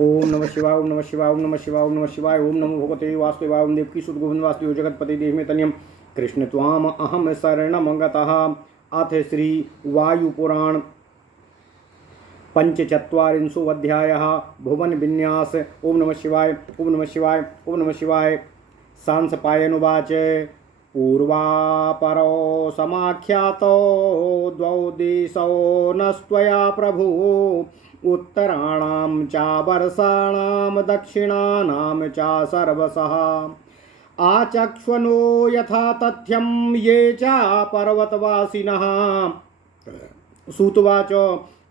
ओम नमः शिवाय, ओम नमः शिवाय, ओम नमः शिवाय, ओम नमः शिवाय, ओम नमो भगवते वासुदेवाय, ओम देवकी सुत गोविंद वासुदेव जगतपति देव तनियम कृष्ण त्वाम अहम शरणम गतः। अथ श्री वायुपुराण पंचचत्वारिंशोऽध्यायः भुवन विन्यास। ओम नमः शिवाय, ओम नमः शिवाय, ओम नमः शिवाय। सांसपायनुवाच पूर्वापरो समाख्यातो द्वौ दिशौ नस्त्वया प्रभु उत्तराणां च वर्षाणां दक्षिणानां च सर्वशः आचक्ष्वनो यथा तथ्यं ये च पर्वतवासिनः। सूतवाच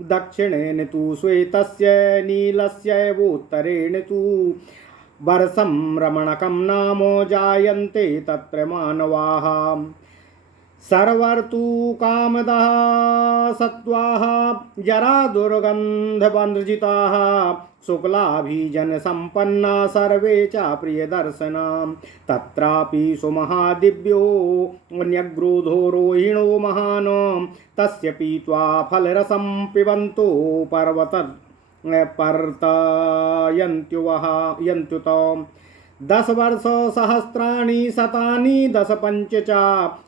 दक्षिणेन तु श्वेतस्य नीलस्यैवोत्तरेण तु वर्षं रमणकं नाम जायन्ते तत्र मानवाः। सर्वर्तु कामदः सत्त्वाः जरा दुर्गन्धवर्जिताः शुक्लाभिजनसम्पन्ना सर्वे च प्रियदर्शना। तत्रापि सुमहादिव्यो न्यग्रोधो रोहिणो महान् तस्य पीत्वा फलरसं पिबन्तो पर्तयन्त्युत। 10 वर्ष सहस्राणि शतानि 10 पंच च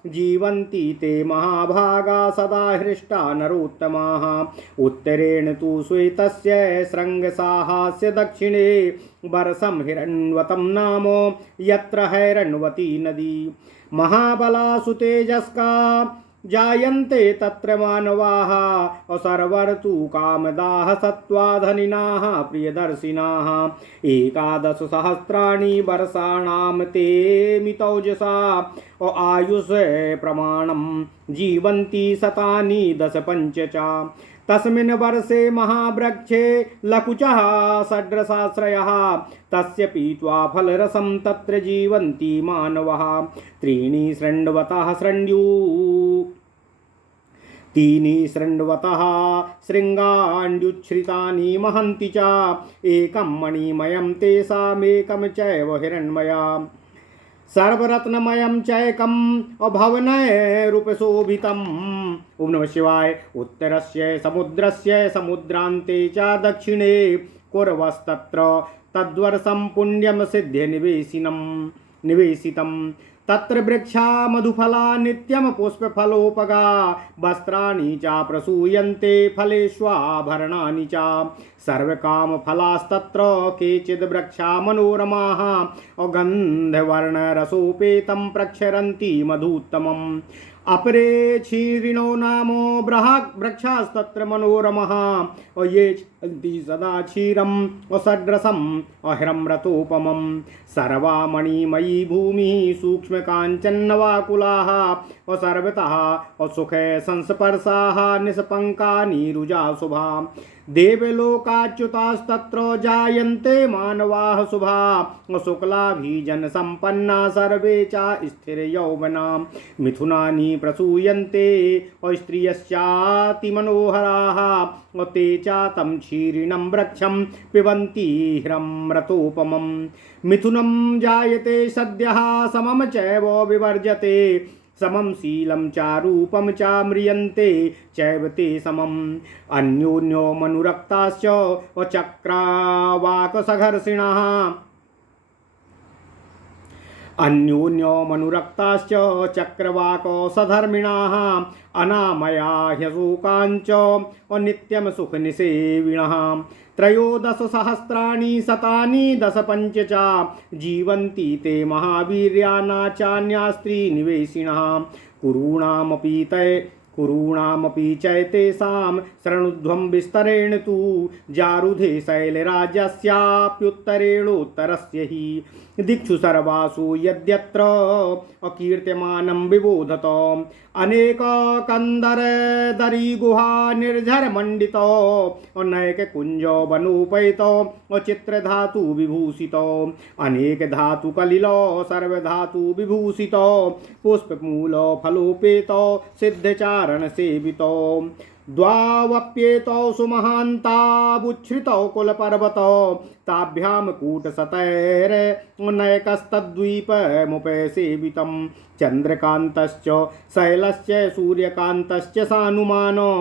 जीवन्ति ते महाभागा सदा हृष्टा नरोत्तमाः। उत्तरेण तु श्वेतस्य शृङ्गसाहास्य दक्षिणे वर्षं हिरण्वतं नाम यत्र हैरण्वती नदी। महाबला सुतेजस्का जायन्ते तत्र मानवाः सर्वर्तु कामदाः सत्त्वाधनिनाः प्रियदर्शिनाः। 11 सहस्राणि वर्षाणां ते मितौजसा आयुष प्रमाणं जीवन्ति शतानि 10 पंच च। तस्मिन् वर्षे महावृक्षे लकुचः षड्रसाश्रयः तस्य पीत्वा फलरसं तत्र जीवन्ति मानवः। 3 शृण्वतः शृङ्गाण्युच्छ्रितानि महन्ति च एकं मणिमयं तेषामेकं चैव हिरण्मया। सर्वरत्नमयं चैकम् अभवनैरुपशोभितम्। ओम नमः शिवाय। उत्तरस्य समुद्रस्य समुद्रान्ते च दक्षिणे कुर्वस्तत्र तद्वर्षं पुण्यं सिद्ध्य निवेशितं। तत्र वृक्षा मधुफला नित्यं पुष्पफलोपगा वस्त्राणि च प्रसूयन्ते फलेष्वाभरणानि च। सर्वकामफलास्तत्र केचिद् वृक्षा मनोरमाः गन्धवर्णरसोपेतं प्रक्षरन्ति मधुत्तमम्। अपरे क्षीरिणो नामो वृक्षास्तत्र मनोरमः ये छन्ति सदा क्षीरम् षड्रसम् अहिरम्रतोपमम्। सर्वा मणिमयी भूमिः सूक्ष्मकाञ्चन्नवाकुलाः सर्वतः सुखे संस्पर्शाः निष्पङ्का नीरुजा शुभा। देवलोकाच्युतास्तत्र जायन्ते मानवाः शुभा शुक्लाभिजनसम्पन्ना सर्वे च स्थिरयौवना। मिथुनानि प्रसूयन्ते स्त्रियश्चातिमनोहराः ते च तं क्षीरिणं वृक्षं पिबन्ति हिरम्रतोपमम्। मिथुनं जायते सद्यः समं चैव विवर्जते समं शीलं च रूपं च म्रियन्ते चैव ते समम्। अन्योन्यो मनुरक्ताश्च चक्रावाकसघर्षिणः अन्योन्यो मनुरक्ताश्च चक्रवाकसधर्मिणाः अनामया ह्यशोकाञ्च नित्यं सुखनिसेविनः। 13 सहस्राणि शतानि 10 पंच च जीवन्ति ते महावीर्याः चान्या स्त्रीनिवेशिनः। कुरूणामपि चैतेषां शरणुध्वं विस्तरेण तु जारुधे शैलराजस्याप्युत्तरेणोत्तरस्य हि। दिक्षु सर्वासु यद्यत्र अकीर्त्यमानं विबोधत अनेककन्दरदरीगुहा निर्झरमण्डितो नैककुञ्जो वनोपैतो चित्रधातु विभूषितो अनेकधातुकलिलो सर्वधातु विभूषितो पुष्पमूलो फलोपेतो सिद्धचारणसेवितो। द्वावप्येतौ सुमहान्ताबुच्छ्रितौ कुलपर्वतौ ताभ्यां कूटशतैर्नैकस्तद्वीपमुपसेवितं चन्द्रकान्तश्च शैलश्च सूर्यकान्तश्च सानुमानो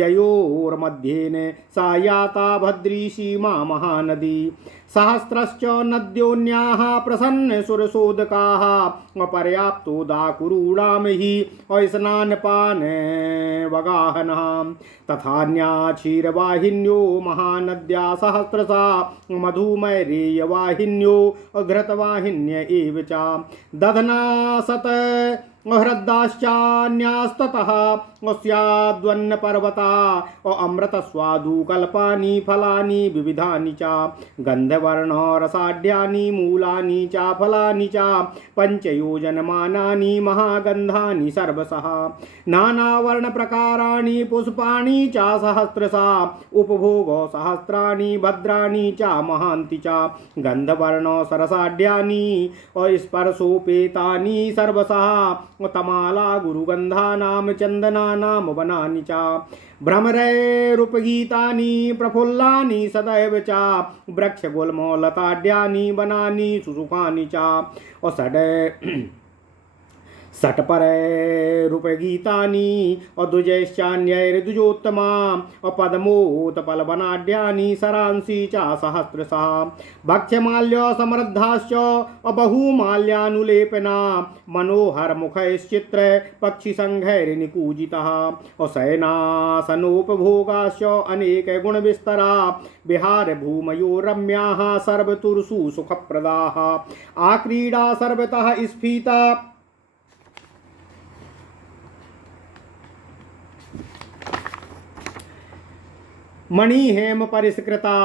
ययोर्मध्येन सा याता भद्री सीमा महानदी सहस्रश्च नद्योन्याः प्रसन्न सुरसोदकाः पर्याप्तोदाकुरूणां हि स्नानपान वगाहनः तथान्या क्षीरवाहिन्यो महानद्या सहस्रशा मधुमैरेयवाहिन्यो घृतवाहिन्य एव च दधना सत हृदाश्चान्यास्ततः स्याद्वन्नपर्वता अमृतस्वादुकल्पानि फलानि विविधानि च गन्धवर्णरसाढ्यानि मूलानि च फलानि च पञ्चयोजनमानानि महागन्धानि सर्वशः नानावर्णप्रकाराणि पुष्पाणि च सहस्रशः उपभोगसहस्राणि भद्राणि च महान्ति च गन्धवर्णसरसाढ्यानि स्पर्शोपेतानि सर्वशः तमाला गुरुगन्धानां चन्दनानां वनानि च भ्रमरैरुपगीतानि प्रफुल्लानि सदैव च वृक्षगुल्मलताढ्यानि वनानि सुसुखानि च षट्परैरुपगीतानि द्विजैश्चान्यैर्द्विजोत्तमा पद्मोत्पलवनाढ्यानि सरांसि च सहस्रशः भक्ष्यमाल्यसमृद्धाश्च बहुमाल्यानुलेपना मनोहरमुखैश्चित्र पक्षिसङ्घैर्निकूजितः शयनासनोपभोगाश्च अनेकगुणविस्तरा विहारभूमयो रम्याः सर्वतुर्षु सुखप्रदाः आक्रीडा सर्वतः स्फीता मणिहेम परिष्कृता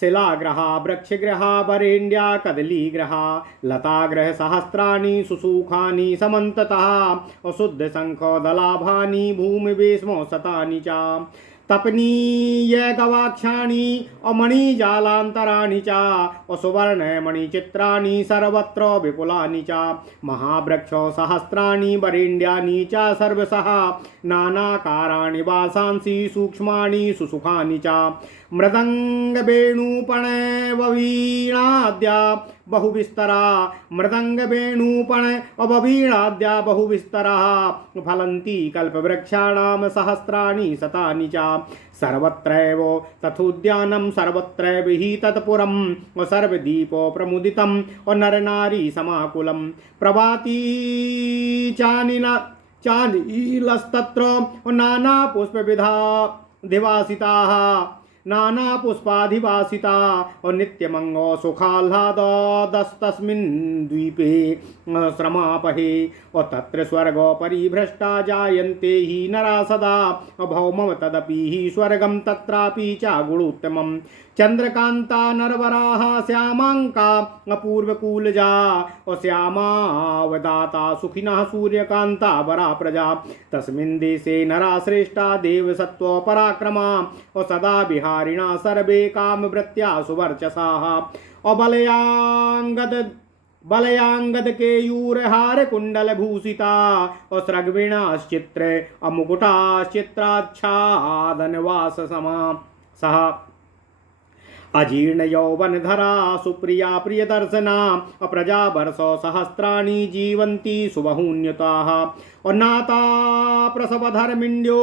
शिलाग्रहा वृक्षग्रहा वरेण्या कदलीग्रहा लताग्रह सहस्राणि सुसूखानि समन्ततः शुद्धशङ्खदलाभानि भूमिवेश्मो शतानि च तपनीय गवाक्षाणि मणिजालान्तराणि च सुवर्णमणिचित्राणि सर्वत्र विपुलानि च महावृक्ष सहस्राणि वरेण्यानि च सर्वशः नानाकाराणि वासांसि सूक्ष्माणि सुसुखानि च मृदङ्गवेणुपणववीणाद्या बहुविस्तरा मृदङ्गवेणुपणववीणाद्या बहुविस्तरा फलन्ति कल्पवृक्षाणां सहस्राणि शतानि च सर्वत्रैव तथोद्यानं सर्वत्रैव हि तत्पुरं सर्वदीपो प्रमुदितं नरनारी समाकुलं प्रभाति चानिलस्तत्र नानापुष्पविधा दिवासिताः नानापुष्पाधिवासिता नित्यमंगो सुखाह्लादस्तस्मिन् द्वीपे श्रमापहे तत्र स्वर्गो परिभ्रष्टा जायन्ते हि नरा सदा भौमव तदपि हि स्वर्गं तत्रापि च गुणोत्तमं चन्द्रकान्ता नरवराः श्यामाङ्का अपूर्वकूलजा श्यामावदाता सुखिनः सूर्यकान्ता वरा प्रजा तस्मिन् देशे नरा श्रेष्ठा देवसत्त्वपराक्रमा सदा विहारिणा सर्वे कामवृत्त्या सुवर्चसाः बलयांगद केयूरहार कुंडल भूषिता स्रग्वीणाश्चित्र अमुकुटाश्चित्राच्छादनवास समा सह अजीर्ण यौवनधरा सुप्रिया प्रियदर्शना अप्रजा वर्षो सहस्राणि जीवन्ति सुबहून्यताः नाता प्रसवधर्मिण्यो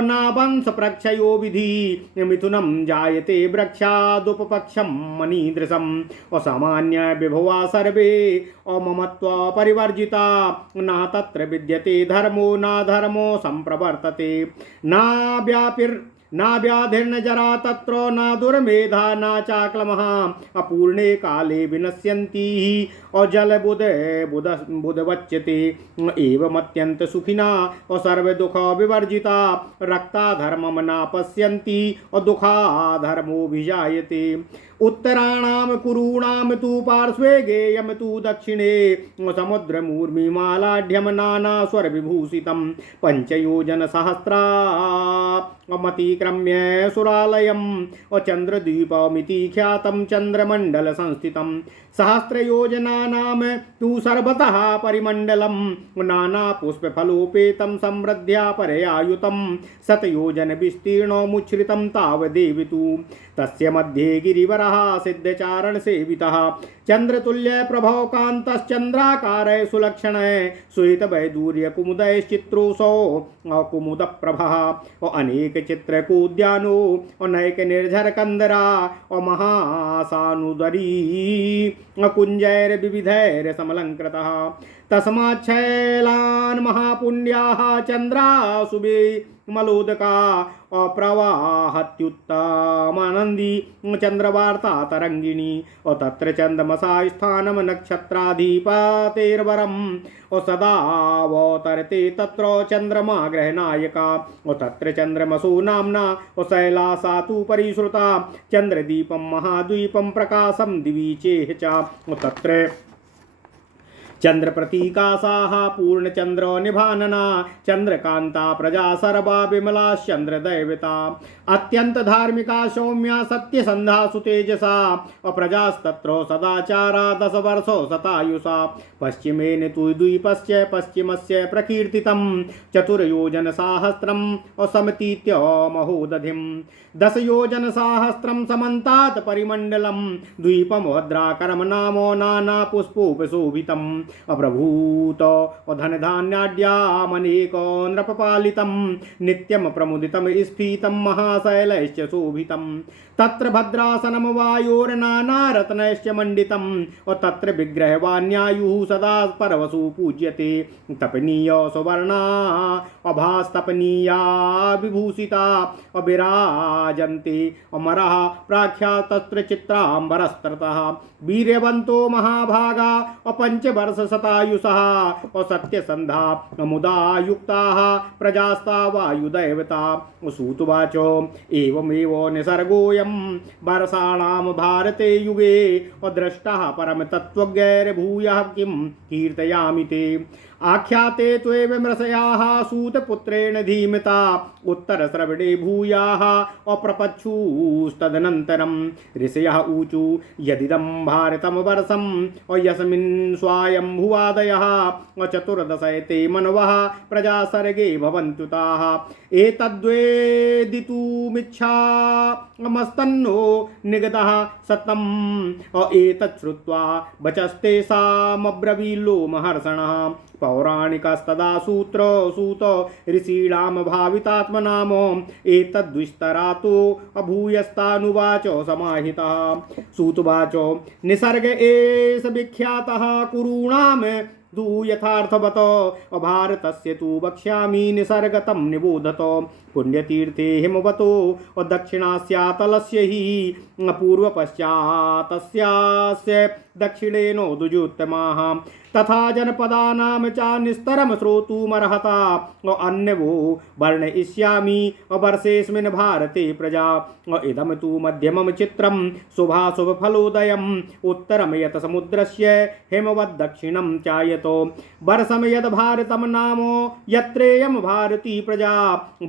नावंश प्रक्षयो विधि मिथुनं जायते वृक्षादुपपक्षं मनीदृशम् असामान्य विभुवा सर्वे अममत्व परिवर्जिता न तत्र विद्यते धर्मो न धर्मो संप्रवर्तते न व्याधिर्न जरा तत्र न दुर्मेधा न चाक्लमः अपूर्णे काले विनश्यन्ति अजलबुधवच्यते एवमत्यन्त सुखिना सर्वदुःख विवर्जिता रक्ता धर्मं न पश्यन्ति दुःखा धर्मो विजायते उत्तराणां कुरूणां तु पार्श्वे गेयं तु दक्षिणे समुद्रमूर्मिमालाढ्यं नानास्वरविभूषितं पञ्चयोजनसहस्रामतिक्रम्य सुरालयं चन्द्रद्वीपमिति ख्यातं चन्द्रमण्डलसंस्थितं सहस्रयोजनानां तु सर्वतः परिमण्डलं नानापुष्पफलोपेतं समृद्ध्या परयायुतं शतयोजनविस्तीर्णमुच्छ्रितं तावदेव तु तस्य मध्ये गिरिवरः सिद्धचारणसेवितः चन्द्रतुल्य प्रभो कान्तश्चन्द्राकारः सुलक्षणः श्वेतवैदूर्यकुमुदैश्चित्रोऽसौ कुमुदप्रभः अनेक चित्रकूद्यानो नैक निर्झरकन्दरा महासानुदरी कुञ्जैर्विविधैर्समलङ्कृतः तस्माच्छैलान् महापुण्याः चन्द्राशुभे मलोदका प्रवाहत्युत्तमानन्दी चन्द्रवार्ता तरंगिणी तत्र चन्दमसा स्थानं नक्षत्राधिपतेर्वरं सदावतरते तत्र चन्द्रमा ग्रहनायका तत्र चन्द्रमसो नाम्ना शैलासा तु परिश्रुता चन्द्रदीपं महाद्वीपं प्रकाशं दिवि चेह च तत्र चन्द्रप्रतीकासाः पूर्णचन्द्र निभानना चन्द्रकान्ता प्रजा सर्वा विमलाश्चन्द्रदैवता अत्यंत धार्मिका सौम्या सत्यसन्धा सुतेजसा प्रजास्तत्र सदाचारा 10 वर्षो शतायुषा पश्चिमेन तु द्वीपस्य पश्चिमस्य प्रकीर्तितं चतुर्योजनसाहस्रम् असमतीत्य महोदधिं 10 योजनसाहस्रं समन्तात् परिमण्डलं द्वीपं भद्राकरं नामो नाना पुष्पोपशोभितम् अप्रभूत धनधान्याढ्यामनेक नृपपालितं नित्यं प्रमुदितं स्फीतं महाशैलैश्च शोभितं तत्र भद्रासनं वायोर्नानारत्नैश्च मण्डितं तत्र विग्रहवान्यायुः सदा परवसु पूज्यते तपनीय सुवर्णा अभास्तपनीया विभूषिता विराजन्ते अमरः प्रख्यात तत्र चित्राम्बरस्तरतः वीर्यवन्तो महाभागा पंचवर्षशतायुषः सत्यसन्धा मुदा युक्ताः प्रजास्ता वायुदैवता सूतुवाच एवमेव निसर्गोऽयं वर्षाणां भारते युगे दृष्टः परमतत्त्वज्ञैर्भूयः किं कीर्तयामि ते आख्याते त्वेवं रसयाः सूतपुत्रेण धीमता उत्तरश्रवणे भूयाः अप्रपच्छुस्तदनन्तरं ऋषयः ऊचु यदिदं भारतं वर्षं यस्मिन् स्वायम्भुवादयः चतुर्दशैते मनवः प्रजा सर्गे भवन्तु ताः एतद्वेदितुमिच्छामस्तन्नो निगतः सतम् एतत् श्रुत्वा वचस्तेषामब्रवील्लो महर्षणः पौराणिकस्तदा सूत ऋषीणां भावितात्मनाम एतद्विस्तरातो अभूयस्तानुवाच समाहितः सूतुवाच निसर्ग एष विख्यातः कुरूणां तु यथार्थवत भारतस्य तु वक्ष्यामि निसर्गतं निबोधत पुण्यतीर्थे हिमवतो दक्षिणास्यातलस्य हि पूर्वपश्चातस्यास्य दक्षिणेनो द्विजोत्तमाः तथा जनपदानां च निस्तरं श्रोतुमर्हता अन्यवो वर्णयिष्यामि वर्षेऽस्मिन् भारते प्रजा इदं तु मध्यमं चित्रं शुभाशुभफलोदयम् उत्तरं यत् समुद्रस्य हिमवद्दक्षिणं चायतो वर्षं यद् भारतं नाम यत्रेयं भारती प्रजा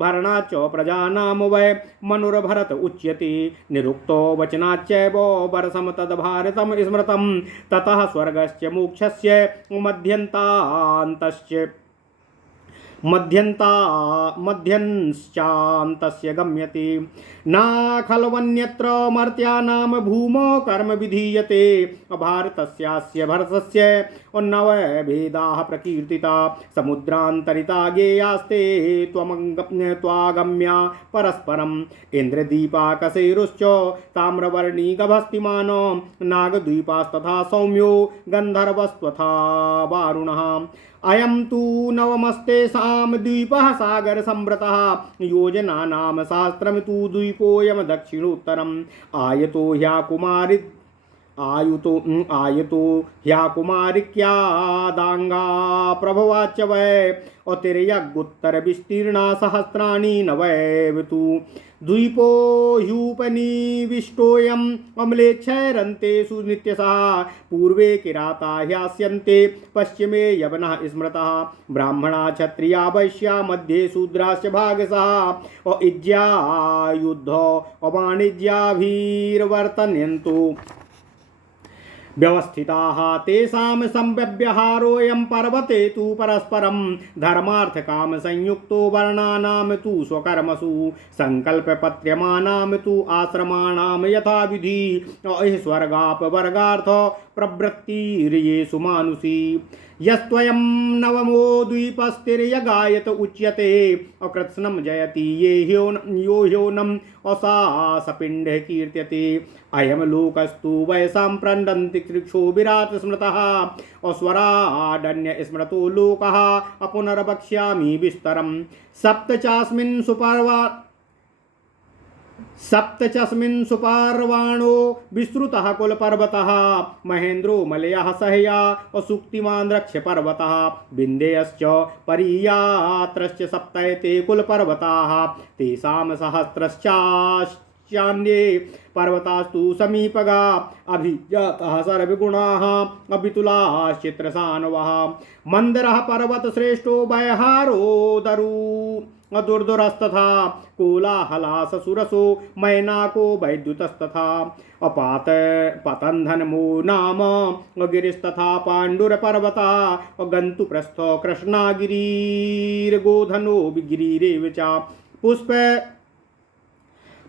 भरणाच्च प्रजानां वै मनुर्भरत उच्यते निरुक्तो वचनाच्चैव वर्षं तद् भारतं स्मृतं ततः स्वर्गस्य मोक्षस्य मध्यंश्चान्तस्य गम्यते न खल्वन्यत्र मर्त्यानां भूमौ कर्म विधीयते भारतस्यास्य भरतस्य नवभेदाः प्रकीर्तिता समुद्रान्तरिता गेयास्ते त्वागम्या परस्परम् इन्द्रदीपाकशेरुश्च ताम्रवर्णी गभस्तिमानो नागद्वीपास्तथा सौम्यो गन्धर्वस्त्वथा वारुणः अयं तु नवमस्तेषां द्वीपः सागरसम्भृतः योजनानां सहस्रं तु द्वीपोऽयं दक्षिणोत्तरम् आयतो ह्या कुमारी आयुतो ह्या कुमारिक्यादांगा प्रभवाच वै अतिर्यगुत्तर विस्तीर्णा सहस्राणि न वैवतु द्वीपो ह्यूपनिविष्टोऽयम् अम्लेच्छैरन्तेषु नित्यशः पूर्वे किराता ह्यास्यन्ते पश्चिमे यवनः स्मृतः ब्राह्मणा क्षत्रिया वैश्या मध्ये शूद्राश्च भागशः इज्या युद्ध वाणिज्याभिर्वर्तन्यन्तु व्यवस्थिताः तेषां संव्यवहारोऽयं पर्वते तु परस्परं धर्मार्थकाम संयुक्तो वर्णानां तु स्वकर्मसु संकल्पपत्र्यमानां तु आश्रमाणां यथाविधि स्वर्गापवर्गार्थ प्रवृत्तिर्येषु मानुषी यस्त्वयं नवमो द्वीपस्तिर्यगायत उच्यते अकृत्स्नं जयति यो ह्योनम् असासपिण्डः कीर्त्यते अयं लोकस्तु वयसां प्रण्डन्ति कृक्षो विराट स्मृतः अस्वराडन्य स्मृतो लोकः अपुनर्वक्ष्यामि विस्तरं सप्तचस्मिन् सुपार्वाणो विस्तृतः कुलपर्वतः महेन्द्रो मलयः सहया असुक्तिमान् रक्ष्यपर्वतः विन्ध्यश्च परियात्रश्च सप्तैते कुलपर्वताः तेषां सहस्रश्चान्ये पर्वतास्तु समीपगा अभिजातः सर्वगुणाः अभितुलाश्चित्रसानवः मन्दरः पर्वतश्रेष्ठो वैहारोदरू दुर्दुरस्तथा कोलाहलासुरसो मैनाको वैद्युतस्तथा अपात पतन्धनमो नाम गिरिस्तथा पाण्डुरपर्वता गन्तुप्रस्थ कृष्णागिरिर्गोधनो गिरिरेव च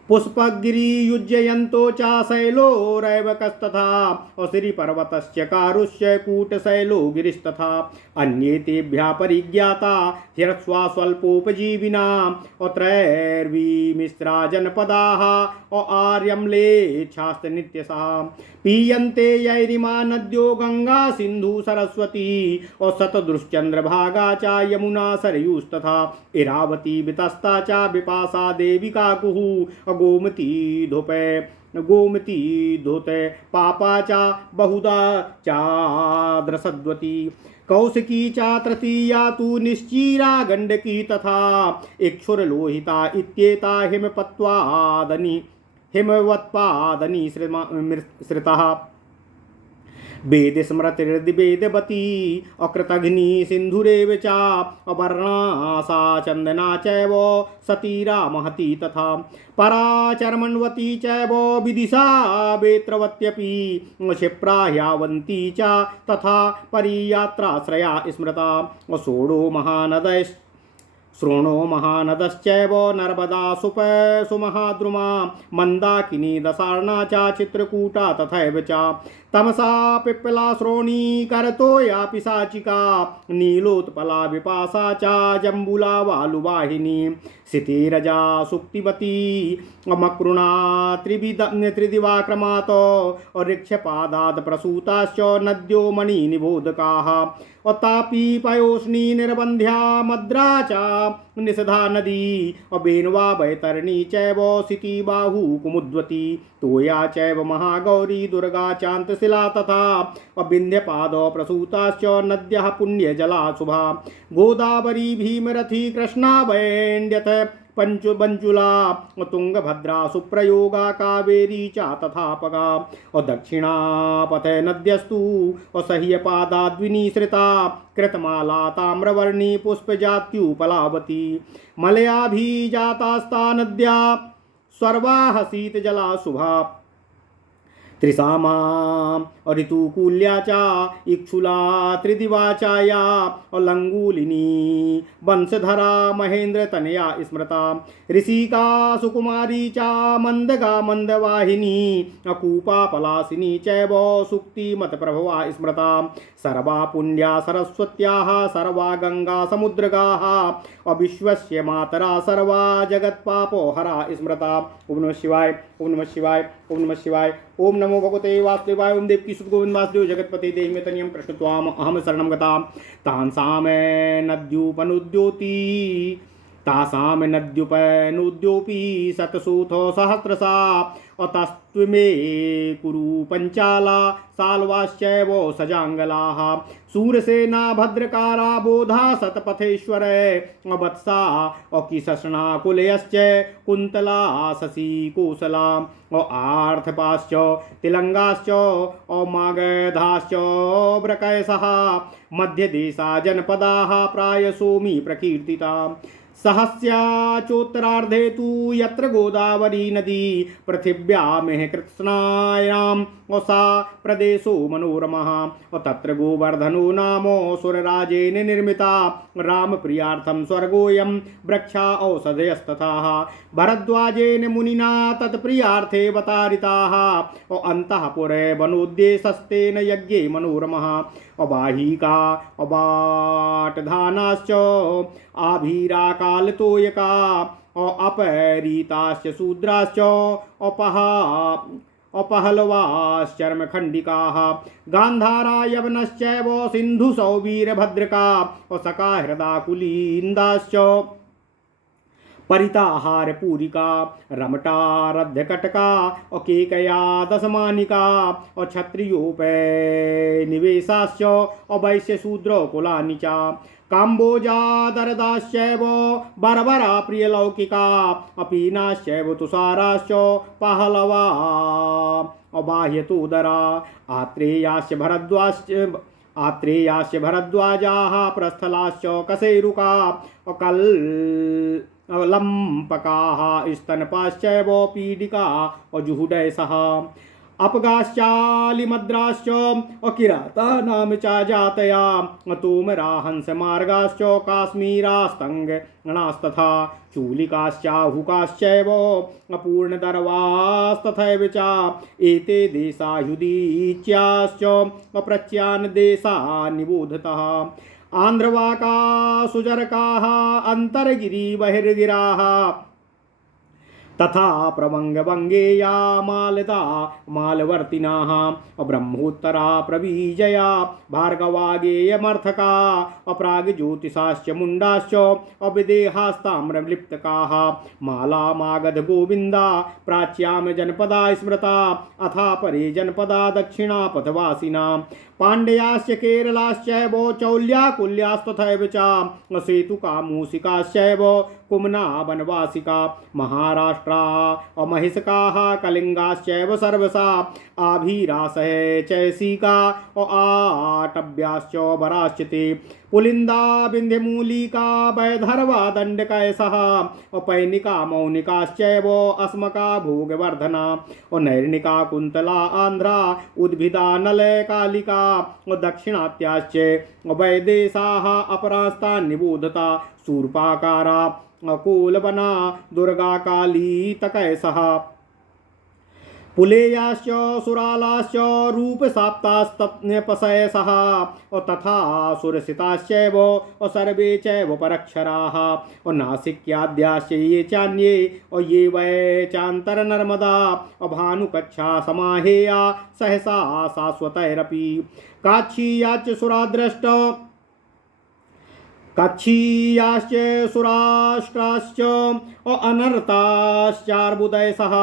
पुष्पगिरियुज्ययन्तो च शैलो रैवकस्तथा असिरिपर्वतस्य कारुष्य कूटशैलो गिरिस्तथा अन्ये तेभ्यः परिज्ञाता ह्यर्स्वा स्वल्पोपजीविनाम् अत्रैर्विमिश्रा जनपदाः आर्यम्लेच्छास्त नित्यशः पीयन्ते यैरिमा नद्यो गंगा सिन्धु सरस्वती शतदृश्चन्द्रभागा च यमुना सरयूस्तथा इरावती वितस्ता च विपाशा देविकाकुः गोमती धोते पापा चा बहुधा चाद्रसद्वती कौशिकी चा तृतीया तु निश्चीरा गंडकी तथा इक्षुरलोहिता इत्येता हिमवत्पादनी श्रितः वेद स्मृतिर्दिवेदवती अकृतघ्नी सिन्धुरेव च अवर्णासा चन्दना चैव सतीरा महती तथा पराचर्मण्वती चैव विदिशा वेत्रवत्यपि क्षिप्रा ह्यावन्ती च तथा परियात्राश्रया स्मृता श्रोणो महानदश्चैव नर्मदा सुमहाद्रुमा मन्दाकिनी दशार्णा च चित्रकूटा तथैव च तमसा पिप्पला श्रोणी करतोया पिशाचिका नीलोत्पला विपाशा च जम्बुला वालुवाहिनी क्षितिरजा सुक्तिवती मकृणा त्रिदिवाक्रमात् ऋक्षपादात् प्रसूताश्च नद्यो मणिनिबोधकाः अतापि पयोष्णी निर्बन्ध्या मद्रा च निषधा नदी अबेन्वा वैतरणी चैव क्षितिबाहु कुमुद्वती तोया चैव महागौरी दुर्गा चान्तशिला तथा अविन्ध्यपाद प्रसूताश्च नद्यः पुण्यजला शुभा गोदावरी भीमरथी कृष्णा वैण्ड्यथ पंचुबंचुला तुंगभद्रा सुप्रयोगा कावेरी चा तथापगा और दक्षिणापथ नद्यस्तु असह्यपादाद्विनीश्रिता कृतमाला ताम्रवर्णी पुष्पजात्युपलावती मलयाभिजातास्ता नद्या सर्वाः शीतजला शुभा त्रिसामा ऋतुकूल्या चा इक्षुला त्रिदिवाचाया लंगूलिनी वंशधरा महेंद्र तनया स्मृता ऋषिका सुकुमारी चा मंदगा मंदवाहिनी अकूपा पलासिनी चैव सुक्ति मत प्रभवा स्मृता सर्वा पुण्या सरस्वत्याः सर्वा गंगा समुद्रगाः अविश्वस्य मातरा सर्वा जगत्पापोहरा स्मृता। ओम नमः शिवाय ओम नमः शिवाय ओम नमः शिवाय ओम नमो भगवते वासुदेवाय ओम देवकी सुत गोविंद वासुदेव जगतपते देहि मे तनियं कृष्ण त्वाम अहम शरणं गता तांसामे नद्युपनुद्योति तासाम नद्युपैनुद्योपि शतशोथो सहस्रशा अतस्त्वमे कुरु पंचाला साल्वाश्चैव सजांगलाः सूरसेना भद्रकारा बोधा शतपथेश्वर वत्सा अकिशना कुलयश्च कुंतला शशि कोसला आर्थपाश्च तिलंगाश्च मागधाश्च ब्रकयसः मध्यदेशा जनपदाः प्रायसोमि प्रकीर्तिता सहस्याचोत्तरार्धे तु यत्र गोदावरी नदी पृथिव्यामेह कृत्स्नायां सा प्रदेशो मनोरमः तत्र गोवर्धनो नाम सुरराजेन निर्मिता रामप्रियार्थं स्वर्गोऽयं वृक्षा औषधयस्तथा भरद्वाजेन मुनिना तत्प्रियार्थेऽवतारिताः अन्तःपुरे वनोद्देशस्तेन यज्ञे मनोरमः अबाहिका अबाटधानाश्च आभीराकालतोयका अपरीताश्च शूद्राश्च अपहलवाश्चर्मखण्डिकाः गान्धारा यवनश्चैव सिन्धुसौवीरभद्रका सका हृदाकुलीन्दाश्च परिताहारपूरिका रमटारध्यकटका केकया दशमानिका क्षत्रियोपनिवेशाश्च वैश्यशूद्रकुलानि च काम्बोजादरदाश्चैव बर्बरा प्रियलौकिका अपीनाश्चैव तुषाराश्च पहलवा अबाह्यतोदरा आत्रेयाश्च भरद्वाजाः प्रस्थलाश्च कशेरुका लम्पकाः स्तनपाश्चैव पीडिका जुहुडयसः अपगाश्चालिमद्राश्च अकिराता नाम च जातया तोमरा हंसमार्गाश्च काश्मीरास्तङ्गणास्तथा चूलिकाश्चाहुकाश्चैव अपूर्णदर्वास्तथैव च एते देशा युदीच्याश्च अप्रच्यान् देशा निबोधतः आन्ध्रवाका सुजरकाः अन्तर्गिरि बहिर्गिराः तथा प्रवंगवंगेया मालदा मालवर्तिनाः ब्रह्मोत्तरा प्रवीजया भार्गवागेयमर्थका अप्रागज्योतिषाश्च मुण्डाश्च अविदेहास्ताम्रलिप्तकाः माला मागध गोविन्दा प्राच्यां जनपदा स्मृता अथा परे जनपदा दक्षिणापथवासिना पाण्ड्याश्च केरलाश्चैव चौल्याकुल्यास्तथैव च सेतुका मूसिकाश्चैव कुम्ना वनवासिका महाराष्ट्रा अमहिषकाः कलिङ्गाश्चैव सर्वसा आभीरासः चैसिका आटव्याश्च वराश्च ते पुलिन्दा विन्ध्यमूलिका वैधर्वा दण्डकयसः पैनिका मौनिकाश्चैव अस्मका भोगवर्धना नैर्णिका कुन्तला आन्ध्रा उद्भिदा नलयकालिका दक्षिणात्याश्च वैदेशाः अपरास्तान् निबोधता शूर्पाकारा कोलवना दुर्गा काली तकयसः पुलेयाश्च सुरालाश्च रूपसाप्तास्तपसयसः तथा सुरसिताश्चैव सर्वे चैव परक्षराः नासिक्याद्याश्च ये चान्ये ये वै चान्तरनर्मदा भानुकच्छा समाहेया सहसा शाश्वतैरपि काच्छीयाश्च सुराद्रष्ट कच्छीयाश्च सुराष्ट्राश्च अनर्ताश्चार्बुदयसः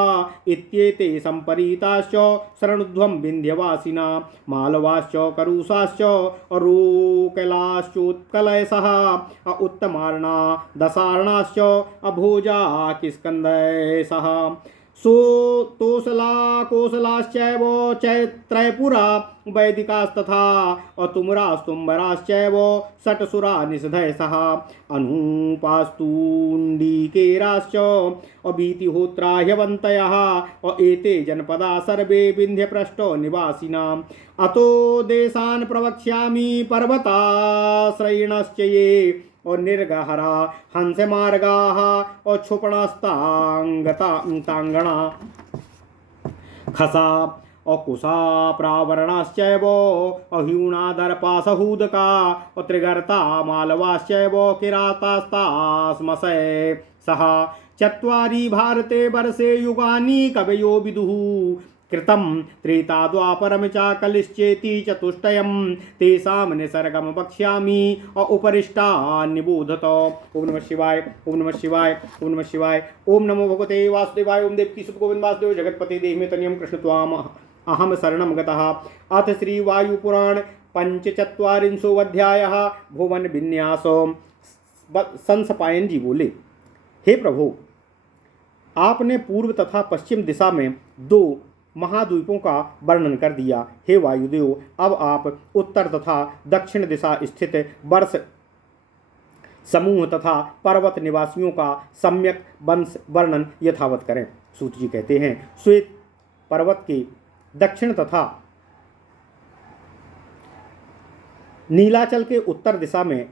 इत्येते सम्परीताश्च शरणुध्वं विन्ध्यवासिना मालवाश्च करुषाश्च रोकलाश्चोत्कलयसः उत्तमार्णा दशार्णाश्च अभोजा किष्कन्धयसः तोसला कोसलाश्चैव त्रयपुरा वैदिकास्तथा तुमरास्तुम्बराश्चैव षट्सुरा निषधयसः अनूपास्तूण्डीकेराश्च अभीतिहोत्रा ह्यवन्तयः एते जनपदा सर्वे विन्ध्यपृष्ठो निवासिनाम् अतो देशान् प्रवक्ष्यामि पर्वताश्रयिणश्च ये और निर्गहरा हंसमार्गाः और क्षुपणास्तांगणा खसा और कुशा प्रावरणाश्चैव अह्यूणादर्पासहूदका और त्रिगर्ता मालवाश्चैव किरातास्तास्मसै सह चत्वारि भारते वर्षे युगानि कवयो विदुः कृतं त्रेताद्वापरं च कलिश्चेति चतुष्टयं तेषां निसर्गम वक्ष्यामि उपरिष्टान् निबोधत। ओम नमः शिवाय, ओम नमः शिवाय, ओम नमः शिवाय। ओम नमो भगवते वासुदेवाय। ओम देवकी सुत गोविंद वासुदेव जगतपते देहि तनियम कृष्ण त्वाम अहम शरणं गतः। अथ श्री वायुपुराण पंचचत्वारिंशो अध्यायः। भुवन विन्यासो। संसपायन जी बोले, हे प्रभु, आपने पूर्व तथा पश्चिम दिशा में 2 महाद्वीपों का वर्णन कर दिया। हे वायुदेव, अब आप उत्तर तथा दक्षिण दिशा स्थित वर्ष समूह तथा पर्वत निवासियों का सम्यक वंश वर्णन यथावत करें। सूत जी कहते हैं, श्वेत पर्वत के दक्षिण तथा नीलाचल के उत्तर दिशा में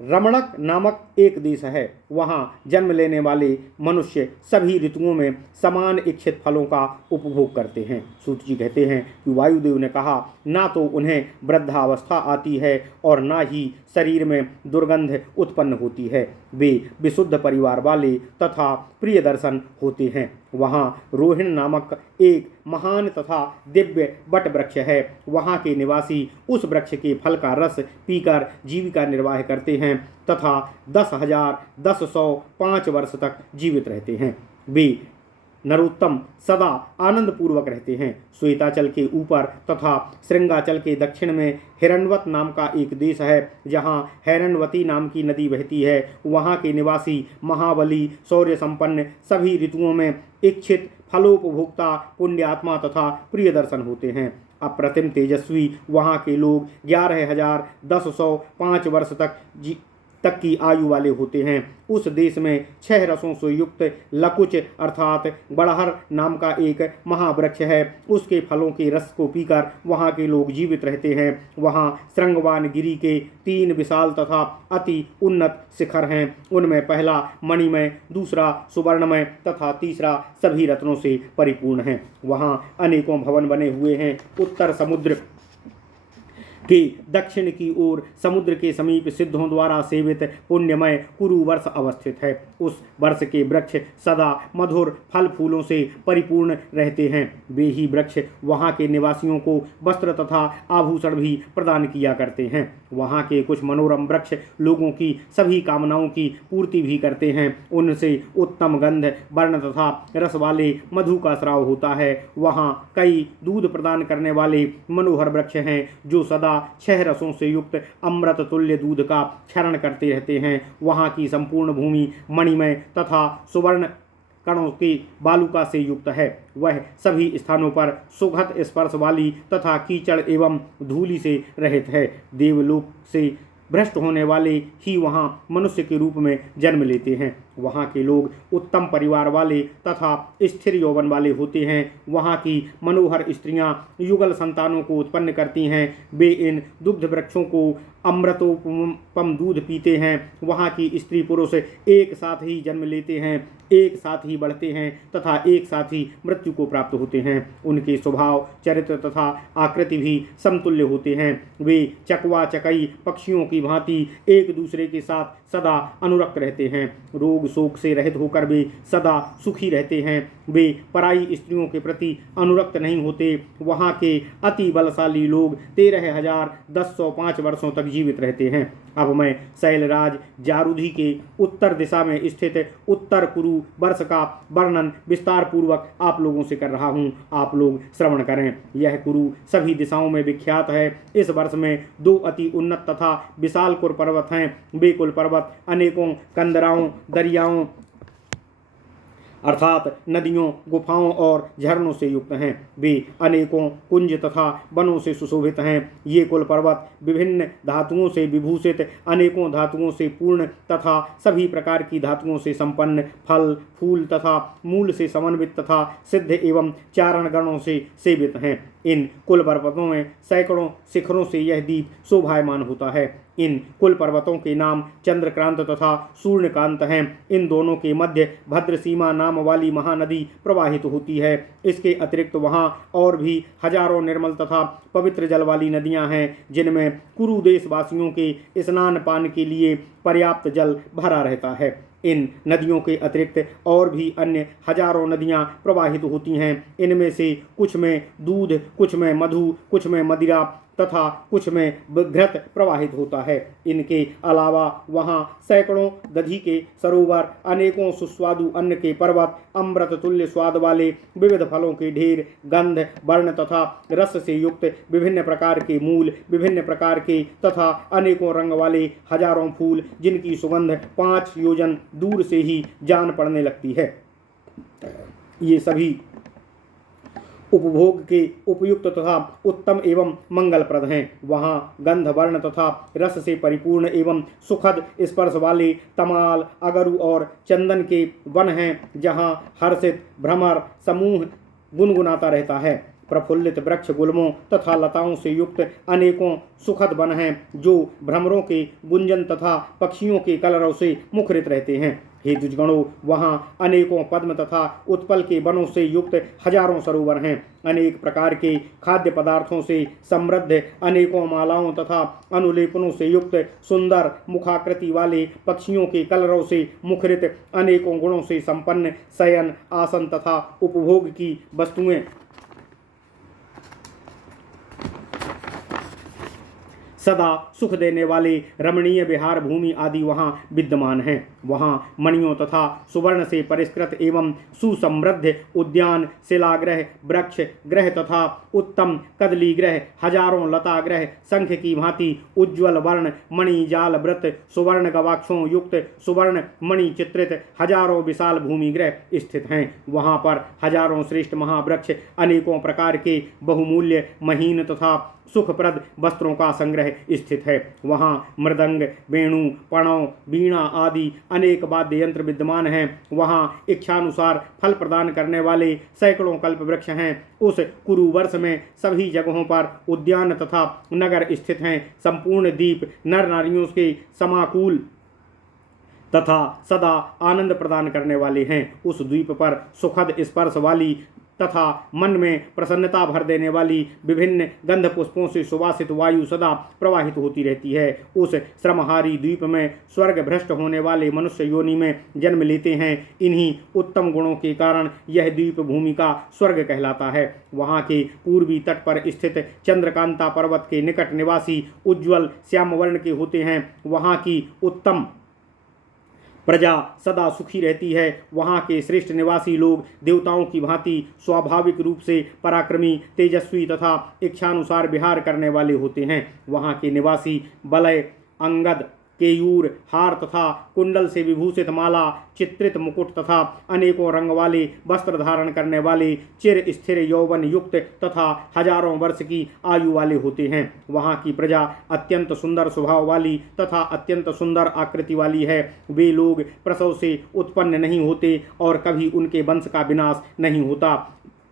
रमणक नामक एक देश है। वहाँ जन्म लेने वाले मनुष्य सभी ऋतुओं में समान इच्छित फलों का उपभोग करते हैं। सूत जी कहते हैं कि वायुदेव ने कहा, ना तो उन्हें वृद्धावस्था आती है और ना ही शरीर में दुर्गंध उत्पन्न होती है। वे विशुद्ध परिवार वाले तथा प्रिय दर्शन होते हैं। वहाँ रोहिण नामक एक महान तथा दिव्य वट वृक्ष है। वहाँ के निवासी उस वृक्ष के फल का रस पीकर जीविका निर्वाह करते हैं तथा 10,105 वर्ष तक जीवित रहते हैं। वे नरोत्तम सदा आनंद पूर्वक रहते हैं। श्वेताचल के ऊपर तथा श्रृंगाचल के दक्षिण में हिरण्वत नाम का एक देश है, जहाँ हिरण्वती नाम की नदी बहती है। वहाँ के निवासी महाबली, शौर्य संपन्न, सभी ऋतुओं में इच्छित फलोपभोक्ता, पुण्यात्मा तथा प्रिय दर्शन होते हैं। अप्रतिम तेजस्वी वहाँ के लोग 11,105 वर्ष तक की आयु वाले होते हैं। उस देश में 6 रसों से युक्त लकुच अर्थात बड़हर नाम का एक महावृक्ष है। उसके फलों के रस को पीकर वहाँ के लोग जीवित रहते हैं। वहाँ श्रृंगवान गिरी के 3 विशाल तथा अति उन्नत शिखर हैं। उनमें पहला मणिमय, दूसरा सुवर्णमय तथा तीसरा सभी रत्नों से परिपूर्ण है। वहाँ अनेकों भवन बने हुए हैं। उत्तर समुद्र के दक्षिण की ओर समुद्र के समीप सिद्धों द्वारा सेवित पुण्यमय कुरु वर्ष अवस्थित है। उस वर्ष के वृक्ष सदा मधुर फल फूलों से परिपूर्ण रहते हैं। वे ही वृक्ष वहाँ के निवासियों को वस्त्र तथा आभूषण भी प्रदान किया करते हैं। वहाँ के कुछ मनोरम वृक्ष लोगों की सभी कामनाओं की पूर्ति भी करते हैं। उनसे उत्तम गंध, वर्ण तथा रस वाले मधु का स्राव होता है। वहाँ कई दूध प्रदान करने वाले मनोहर वृक्ष हैं, जो सदा 6 रसों से युक्त अमृत तुल्य दूध का क्षरण करते रहते हैं। वहाँ की संपूर्ण भूमि मणिमय तथा सुवर्ण कणों की बालुका से युक्त है। वह सभी स्थानों पर सुखद स्पर्श वाली तथा कीचड़ एवं धूलि से रहित है। देवलोक से भ्रष्ट होने वाले ही वहाँ मनुष्य के रूप में जन्म लेते हैं। वहाँ के लोग उत्तम परिवार वाले तथा स्थिर यौवन वाले होते हैं। वहाँ की मनोहर स्त्रियाँ युगल संतानों को उत्पन्न करती हैं। वे इन दुग्ध वृक्षों को अमृतोपम दूध पीते हैं। वहाँ की स्त्री पुरुष एक साथ ही जन्म लेते हैं, एक साथ ही बढ़ते हैं तथा एक साथ ही मृत्यु को प्राप्त होते हैं। उनके स्वभाव, चरित्र तथा आकृति भी समतुल्य होते हैं। वे चकवा चकई पक्षियों की भांति एक दूसरे के साथ सदा अनुरक्त रहते हैं। रोग शोक से रहित होकर वे सदा सुखी रहते हैं। वे पराई स्त्रियों के प्रति अनुरक्त नहीं होते। वहाँ के अति बलशाली लोग 13,105 वर्षों तक जीवित रहते हैं। अब मैं शैलराज जारुधि के उत्तर दिशा में स्थित उत्तर कुरु वर्ष का वर्णन विस्तार पूर्वक आप लोगों से कर रहा हूँ। आप लोग श्रवण करें। यह कुरु सभी दिशाओं में विख्यात है। इस वर्ष में 2 अति उन्नत तथा विशाल कुल पर्वत हैं। वे कुल पर्वत अनेकों कंदराओं, दरियाओं अर्थात नदियों, गुफाओं और झरनों से युक्त हैं। वे अनेकों कुंज तथा वनों से सुशोभित हैं। ये कुल पर्वत विभिन्न धातुओं से विभूषित, अनेकों धातुओं से पूर्ण तथा सभी प्रकार की धातुओं से संपन्न, फल फूल तथा मूल से समन्वित तथा सिद्ध एवं चारण गणों से सेवित हैं। इन कुल पर्वतों में सैकड़ों शिखरों से यह द्वीप शोभायमान होता है। इन कुल पर्वतों के नाम चंद्रक्रांत तथा सूर्यकांत हैं। इन दोनों के मध्य भद्रसीमा नाम वाली महानदी प्रवाहित होती है। इसके अतिरिक्त वहाँ और भी हजारों निर्मल तथा पवित्र जल वाली नदियाँ हैं, जिनमें कुरु देशवासियों के स्नान पान के लिए पर्याप्त जल भरा रहता है। इन नदियों के अतिरिक्त और भी अन्य हजारों नदियाँ प्रवाहित होती हैं। इनमें से कुछ में दूध, कुछ में मधु, कुछ में मदिरा तथा कुछ में घृत प्रवाहित होता है। इनके अलावा वहाँ सैकड़ों दधि के सरोवर, अनेकों सुस्वादु अन्न के पर्वत, अमृत तुल्य स्वाद वाले विविध फलों के ढेर, गंध, वर्ण तथा रस से युक्त विभिन्न प्रकार के मूल, विभिन्न प्रकार के तथा अनेकों रंग वाले हजारों फूल, जिनकी सुगंध 5 योजन दूर से ही जान पड़ने लगती है। ये सभी उपभोग के उपयुक्त तथा उत्तम एवं मंगलप्रद हैं। वहाँ गंध, वर्ण तथा रस से परिपूर्ण एवं सुखद स्पर्श वाले तमाल, अगरु और चंदन के वन हैं, जहाँ हर्षित भ्रमर समूह गुनगुनाता रहता है। प्रफुल्लित वृक्ष, गुल्मों तथा लताओं से युक्त अनेकों सुखद वन हैं, जो भ्रमरों के गुंजन तथा पक्षियों के कलरव से मुखरित रहते हैं। हे द्विजगणों, वहाँ अनेकों पद्म तथा उत्पल के वनों से युक्त हजारों सरोवर हैं। अनेक प्रकार के खाद्य पदार्थों से समृद्ध, अनेकों मालाओं तथा अनुलेपनों से युक्त, सुंदर मुखाकृति वाले पक्षियों के कलरव से मुखरित, अनेकों गुणों से संपन्न शयन, आसन तथा उपभोग की वस्तुएं सदा सुख देने वाले रमणीय विहार भूमि आदि वहाँ विद्यमान हैं। वहाँ मणियों तथा सुवर्ण से परिष्कृत एवं सुसमृद्ध उद्यान, शिलाग्रह, वृक्ष ग्रह तथा उत्तम कदली ग्रह, हजारों लता ग्रह, शंख की भांति उज्ज्वल वर्ण मणि जाल वृत्त, सुवर्ण गवाक्षों युक्त सुवर्ण मणि चित्रित हजारों विशाल भूमि ग्रह स्थित हैं। वहाँ पर हजारों श्रेष्ठ महावृक्ष, अनेकों प्रकार के बहुमूल्य महीन तथा सुखप्रद वस्त्रों का संग्रह स्थित है। वहाँ मृदंग, वेणु, पणव, वीणा आदि अनेक वाद्य यंत्र विद्यमान हैं। वहाँ इच्छानुसार फल प्रदान करने वाले सैकड़ों कल्प वृक्ष हैं। उस कुरुवर्ष में सभी जगहों पर उद्यान तथा नगर स्थित हैं। संपूर्ण द्वीप नर नारियों के समाकुल तथा सदा आनंद प्रदान करने वाले हैं। उस द्वीप पर सुखद स्पर्श वाली तथा मन में प्रसन्नता भर देने वाली विभिन्न गंध पुष्पों से सुवासित वायु सदा प्रवाहित होती रहती है। उस श्रमहारी द्वीप में स्वर्ग भ्रष्ट होने वाले मनुष्य योनि में जन्म लेते हैं। इन्हीं उत्तम गुणों के कारण यह द्वीप भूमि का स्वर्ग कहलाता है। वहाँ के पूर्वी तट पर स्थित चंद्रकांता पर्वत के निकट निवासी उज्ज्वल श्याम वर्ण के होते हैं। वहाँ की उत्तम प्रजा सदा सुखी रहती है। वहाँ के श्रेष्ठ निवासी लोग देवताओं की भांति स्वाभाविक रूप से पराक्रमी, तेजस्वी तथा इच्छानुसार विहार करने वाले होते हैं। वहाँ के निवासी बलय, अंगद, केयूर, हार तथा कुंडल से विभूषित माला, चित्रित मुकुट तथा अनेकों रंग वाले वस्त्र धारण करने वाले, चिर स्थिर यौवन युक्त तथा हजारों वर्ष की आयु वाले होते हैं। वहाँ की प्रजा अत्यंत सुंदर स्वभाव वाली तथा अत्यंत सुंदर आकृति वाली है। वे लोग प्रसव से उत्पन्न नहीं होते और कभी उनके वंश का विनाश नहीं होता।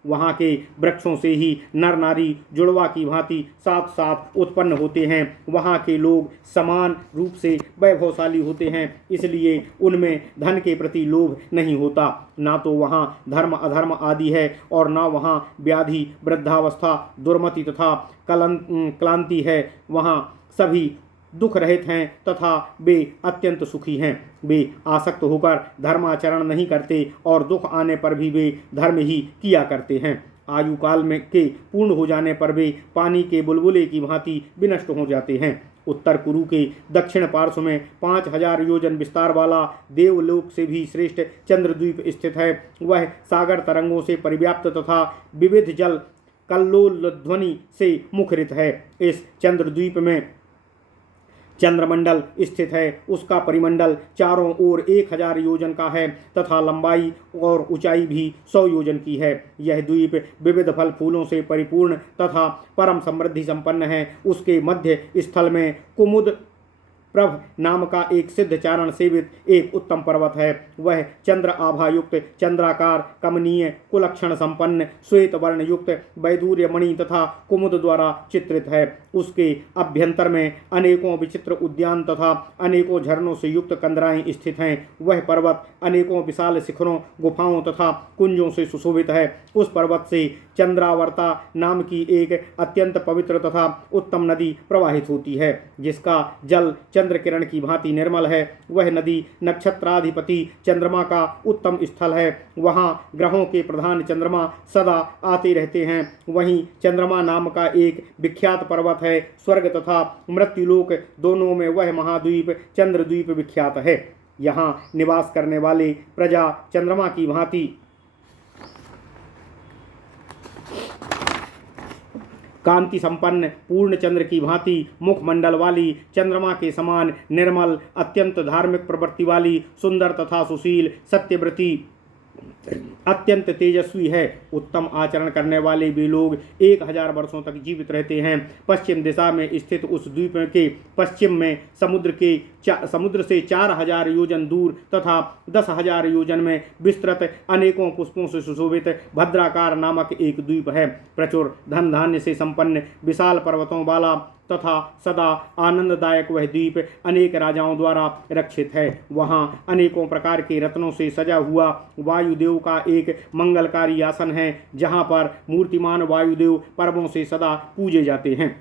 वहाँ के वृक्षों से ही नर नारी जुड़वा की भांति साथ साथ उत्पन्न होते हैं। वहाँ के लोग समान रूप से वैभवशाली होते हैं, इसलिए उनमें धन के प्रति लोभ नहीं होता। ना तो वहाँ धर्म अधर्म आदि है और ना वहाँ व्याधि, वृद्धावस्था, दुर्मति तथा क्लांति है। वहाँ सभी दुख रहित हैं तथा वे अत्यंत सुखी हैं। वे आसक्त होकर धर्माचरण नहीं करते और दुख आने पर भी वे धर्म ही किया करते हैं। आयु काल में के पूर्ण हो जाने पर वे पानी के बुलबुले की भांति विनष्ट हो जाते हैं। उत्तर कुरु के दक्षिण पार्श्व में 5000 योजन विस्तार वाला देवलोक से भी श्रेष्ठ चंद्रद्वीप स्थित है। वह सागर तरंगों से परिव्याप्त तथा विविध जल कल्लोल ध्वनि से मुखरित है। इस चंद्रद्वीप में चंद्रमंडल स्थित है। उसका परिमंडल चारों ओर 1000 योजन का है तथा लंबाई और ऊंचाई भी 100 योजन की है। यह द्वीप विविध फल फूलों से परिपूर्ण तथा परम समृद्धि संपन्न है। उसके मध्य स्थल में कुमुद प्रभ नाम का एक सिद्ध चारण सेवित एक उत्तम पर्वत है। वह चंद्र आभा युक्त, चंद्राकार, कमनीय, कुलक्षण संपन्न, श्वेत वर्ण युक्त, वैदूर्य मणि तथा कुमुद द्वारा चित्रित है। उसके अभ्यंतर में अनेकों विचित्र उद्यान तथा अनेकों झरनों से युक्त कंदराएं स्थित हैं। वह पर्वत अनेकों विशाल शिखरों, गुफाओं तथा कुंजों से सुशोभित है। उस पर्वत से चंद्रावर्ता नाम की एक अत्यंत पवित्र तथा उत्तम नदी प्रवाहित होती है, जिसका जल चंद्र किरण की भांति निर्मल है। वह नदी नक्षत्राधिपति चंद्रमा का उत्तम स्थल है। वहाँ ग्रहों के प्रधान चंद्रमा सदा आते रहते हैं। वहीं चंद्रमा नाम का एक विख्यात पर्वत है। स्वर्ग तथा मृत्युलोक दोनों में वह महाद्वीप चंद्रद्वीप विख्यात है। यहाँ निवास करने वाले प्रजा चंद्रमा की भांति कांति संपन्न पूर्ण चंद्र की भांति मुखमंडल वाली, चंद्रमा के समान निर्मल, अत्यंत धार्मिक प्रवृत्ति वाली, सुंदर तथा सुशील, सत्यव्रती, अत्यंत तेजस्वी है। उत्तम आचरण करने वाले वे लोग 1000 वर्षों तक जीवित रहते हैं। पश्चिम दिशा में स्थित उस द्वीप के पश्चिम में समुद्र से 4000 योजन दूर तथा 10,000 योजन में विस्तृत अनेकों पुष्पों से सुशोभित भद्राकार नामक एक द्वीप है। प्रचुर धन धान्य से संपन्न विशाल पर्वतों वाला तथा सदा आनंददायक वह द्वीप अनेक राजाओं द्वारा रक्षित है। वहाँ अनेकों प्रकार के रत्नों से सजा हुआ वायुदेव का एक मंगलकारी आसन है, जहाँ पर मूर्तिमान वायुदेव पर्वों से सदा पूजे जाते हैं।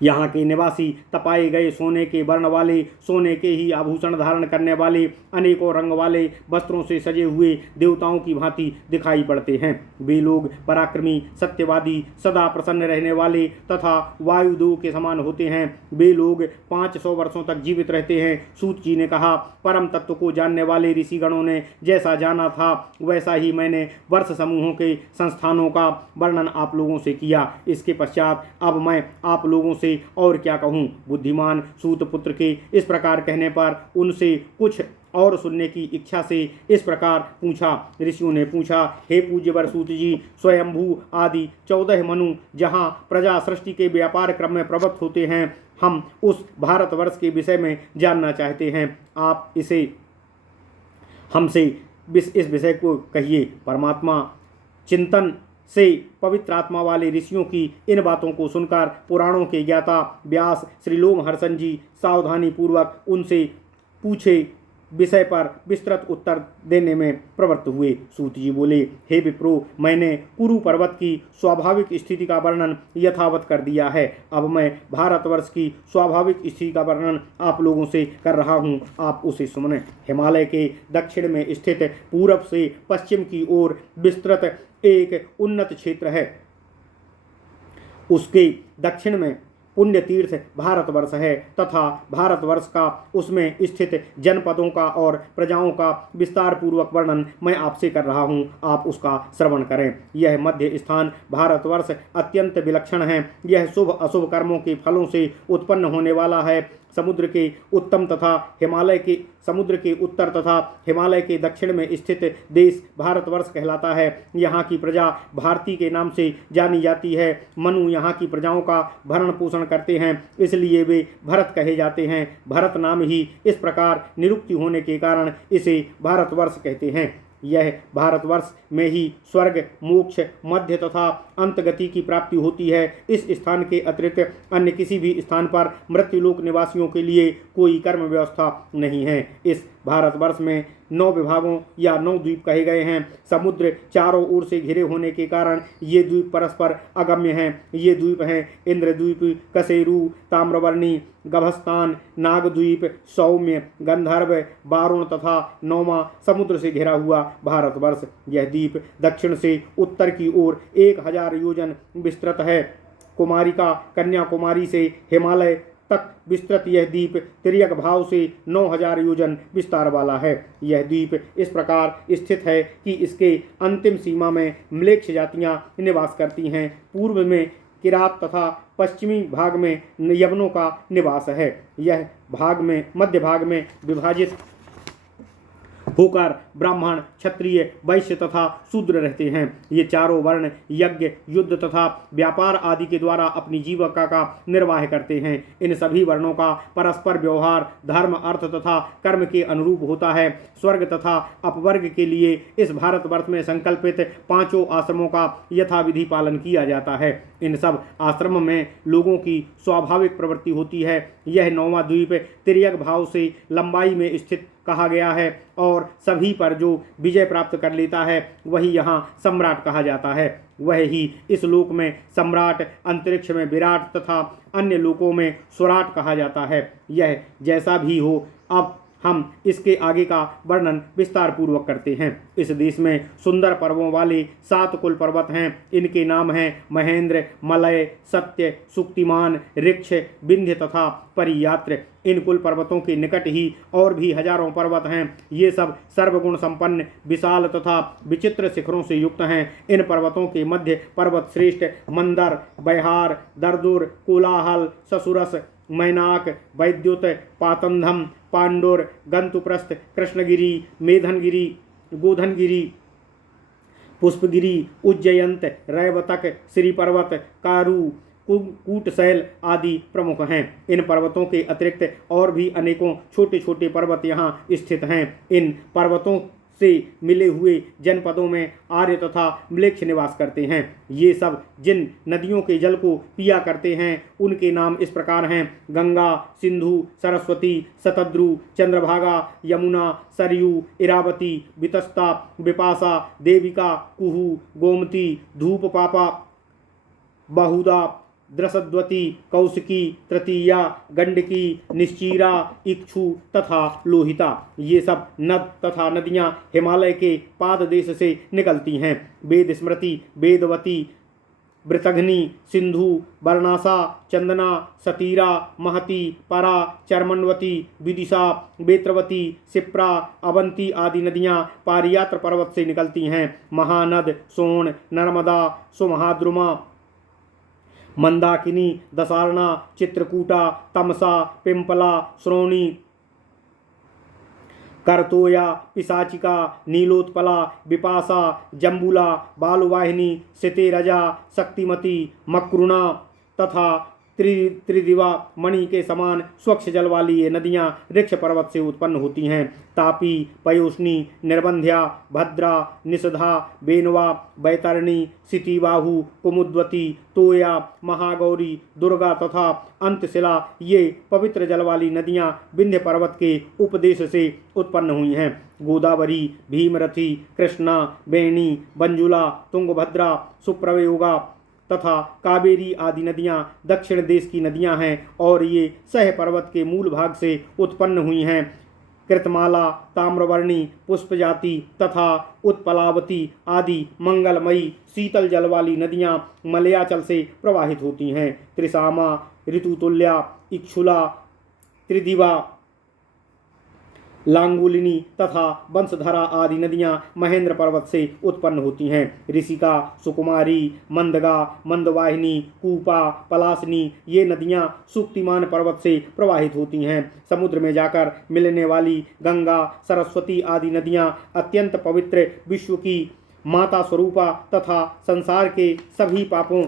यहाँ के निवासी तपाए गए सोने के वर्ण वाले, सोने के ही आभूषण धारण करने वाले, अनेकों रंग वाले वस्त्रों से सजे हुए देवताओं की भांति दिखाई पड़ते हैं। वे लोग पराक्रमी, सत्यवादी, सदा प्रसन्न रहने वाले तथा वायुदेव के समान होते हैं। वे लोग 500 वर्षों तक जीवित रहते हैं। सूत जी ने कहा, परम तत्व को जानने वाले ऋषिगणों ने जैसा जाना था वैसा ही मैंने वर्ष समूहों के संस्थानों का वर्णन आप लोगों से किया। इसके पश्चात अब मैं आप लोगों से और क्या कहूँ। बुद्धिमान सूत पुत्र के इस प्रकार कहने पर उनसे कुछ और सुनने की इच्छा से इस प्रकार पूछा। ऋषियों ने पूछा, हे पूज्यवर सूत जी, स्वयंभू आदि 14 मनु जहाँ प्रजा सृष्टि के व्यापार क्रम में प्रवृत्त होते हैं, हम उस भारतवर्ष के विषय में जानना चाहते हैं। आप इसे हमसे इस विषय को कहिए। परमात्मा चिंतन से पवित्र आत्मा वाले ऋषियों की इन बातों को सुनकर पुराणों के ज्ञाता व्यास श्री लोमहर्षण जी सावधानी पूर्वक उनसे पूछे विषय पर विस्तृत उत्तर देने में प्रवृत्त हुए। सूत जी बोले, हे विप्रो, मैंने कुरु पर्वत की स्वाभाविक स्थिति का वर्णन यथावत कर दिया है। अब मैं भारतवर्ष की स्वाभाविक स्थिति का वर्णन आप लोगों से कर रहा हूँ, आप उसे सुने। हिमालय के दक्षिण में स्थित पूरब से पश्चिम की ओर विस्तृत एक उन्नत क्षेत्र है। उसके दक्षिण में पुण्य तीर्थ भारतवर्ष है तथा भारतवर्ष का उसमें स्थित जनपदों का और प्रजाओं का विस्तार पूर्वक वर्णन मैं आपसे कर रहा हूँ, आप उसका श्रवण करें। यह मध्य स्थान भारतवर्ष अत्यंत विलक्षण है। यह शुभ अशुभ कर्मों के फलों से उत्पन्न होने वाला है। समुद्र के उत्तर तथा हिमालय के दक्षिण में स्थित देश भारतवर्ष कहलाता है। यहाँ की प्रजा भारती के नाम से जानी जाती है। मनु यहाँ की प्रजाओं का भरण पोषण करते हैं, इसलिए वे भरत कहे जाते हैं। भरत नाम ही इस प्रकार निरुक्ति होने के कारण इसे भारतवर्ष कहते हैं। यह भारतवर्ष में ही स्वर्ग, मोक्ष, मध्य तथा अंतगति की प्राप्ति होती है। इस स्थान के अतिरिक्त अन्य किसी भी स्थान पर मृत्युलोक निवासियों के लिए कोई कर्म व्यवस्था नहीं है। इस भारतवर्ष में 9 विभागों या 9 द्वीप कहे गए हैं। समुद्र चारों ओर से घिरे होने के कारण ये द्वीप परस्पर अगम्य हैं। ये द्वीप हैं इंद्रद्वीप, कसेरू, ताम्रवर्णी, गभस्तान, नागद्वीप, सौम्य, गंधर्व, बारुण तथा नौमा समुद्र से घिरा हुआ भारतवर्ष। यह द्वीप दक्षिण से उत्तर की ओर 1000 योजन विस्तृत है। कुमारिका कन्याकुमारी से हिमालय तक विस्तृत यह द्वीप तिर्यक भाव से 9000 योजन विस्तार वाला है। यह द्वीप इस प्रकार स्थित है कि इसके अंतिम सीमा में म्लेच्छ जातियां निवास करती हैं। पूर्व में किरात तथा पश्चिमी भाग में यवनों का निवास है। यह मध्य भाग में विभाजित होकर ब्राह्मण, क्षत्रिय, वैश्य तथा शूद्र रहते हैं। ये चारों वर्ण यज्ञ, युद्ध तथा व्यापार आदि के द्वारा अपनी जीविका का निर्वाह करते हैं। इन सभी वर्णों का परस्पर व्यवहार धर्म, अर्थ तथा कर्म के अनुरूप होता है। स्वर्ग तथा अपवर्ग के लिए इस भारतवर्ष में संकल्पित 5 आश्रमों का यथाविधि पालन किया जाता है। इन सब आश्रम में लोगों की स्वाभाविक प्रवृत्ति होती है। यह 9वां द्वीप तिर्यक भाव से लंबाई में स्थित कहा गया है और सभी पर जो विजय प्राप्त कर लेता है वही यहाँ सम्राट कहा जाता है। वह ही इस लोक में सम्राट, अंतरिक्ष में विराट तथा अन्य लोकों में स्वराट कहा जाता है। यह जैसा भी हो, अब हम इसके आगे का वर्णन विस्तार पूर्वक करते हैं। इस देश में सुंदर पर्वों वाले 7 कुल पर्वत हैं। इनके नाम हैं महेंद्र, मलय, सत्य, सुक्तिमान, ऋक्ष, विंध्य तथा परियात्र। इन कुल पर्वतों के निकट ही और भी हजारों पर्वत हैं। ये सब सर्वगुण संपन्न, विशाल तथा विचित्र शिखरों से युक्त हैं। इन पर्वतों के मध्य पर्वत श्रेष्ठ मंदर, बैहार, दरदुर, कोलाहल, ससुरस, मैनाक, वैद्युत, पातंधम, पांडुर, गंतुप्रस्थ, कृष्णगिरी, मेधनगिरी, गोधनगिरी, पुष्पगिरी, उज्जयंत, रैवतक, श्री पर्वत, कारू, कूटशैल आदि प्रमुख हैं। इन पर्वतों के अतिरिक्त और भी अनेकों छोटे छोटे पर्वत यहाँ स्थित हैं। इन पर्वतों से मिले हुए जनपदों में आर्य तथा म्लेच्छ निवास करते हैं। ये सब जिन नदियों के जल को पिया करते हैं उनके नाम इस प्रकार हैं: गंगा, सिंधु, सरस्वती, शतद्रु, चंद्रभागा, यमुना, सरयू, इरावती, वितस्ता, विपासा, देविका, कुहू, गोमती, धूपपापा, बहुधा, द्रसद्वती, कौशिकी, तृतीया, गंडकी, निश्चीरा, इक्षु तथा लोहिता। ये सब नद तथा नदियाँ हिमालय के पाददेश से निकलती हैं। वेद स्मृति, वेदवती, वृतघ्नि, सिंधु, बरनासा, चंदना, सतीरा, महती, परा, चर्मण्वती, विदिशा, बेत्रवती, शिप्रा, अवंती आदि नदियाँ पारियात्र पर्वत से निकलती हैं। महानद सोन, नर्मदा, सुमहाद्रुमा, मंदाकिनी, दसारणा, चित्रकूटा, तमसा, पिंपला, श्रोणी, करतोया, पिशाचिका, नीलोत्पला, विपासा, जम्बुला, बालुवाहिनी, सितेरजा, शक्तिमती, मक्रुणा तथा त्रिदिवा मणि के समान स्वच्छ जल वाली ये नदियाँ ऋक्ष पर्वत से उत्पन्न होती हैं। तापी, पयोष्णी, निर्बंध्या, भद्रा, निषधा, बेनवा, बैतरणी, सितिबाहु, कुमुद्वती, तोया, महागौरी, दुर्गा तथा अंतशिला ये पवित्र जल वाली नदियाँ विंध्य पर्वत के उपदेश से उत्पन्न हुई हैं। गोदावरी, भीमरथी, कृष्णा, बेणी, बंजुला, तुंगभद्रा, सुप्रयोगा तथा कावेरी आदि नदियाँ दक्षिण देश की नदियाँ हैं और ये सह पर्वत के मूल भाग से उत्पन्न हुई हैं। कृतमाला, ताम्रवर्णी, पुष्पजाति तथा उत्पलावती आदि मंगलमयी शीतल जल वाली नदियाँ मलयाचल से प्रवाहित होती हैं। त्रिसामा, ऋतुतुल्या, इक्षुला, त्रिदिवा, लांगुलिनी तथा वंशधरा आदि नदियाँ महेंद्र पर्वत से उत्पन्न होती हैं। ऋषिका, सुकुमारी, मंदगा, मंदवाहिनी, कूपा, पलासनी ये नदियाँ सुक्तिमान पर्वत से प्रवाहित होती हैं। समुद्र में जाकर मिलने वाली गंगा, सरस्वती आदि नदियाँ अत्यंत पवित्र, विश्व की माता स्वरूपा तथा संसार के सभी पापों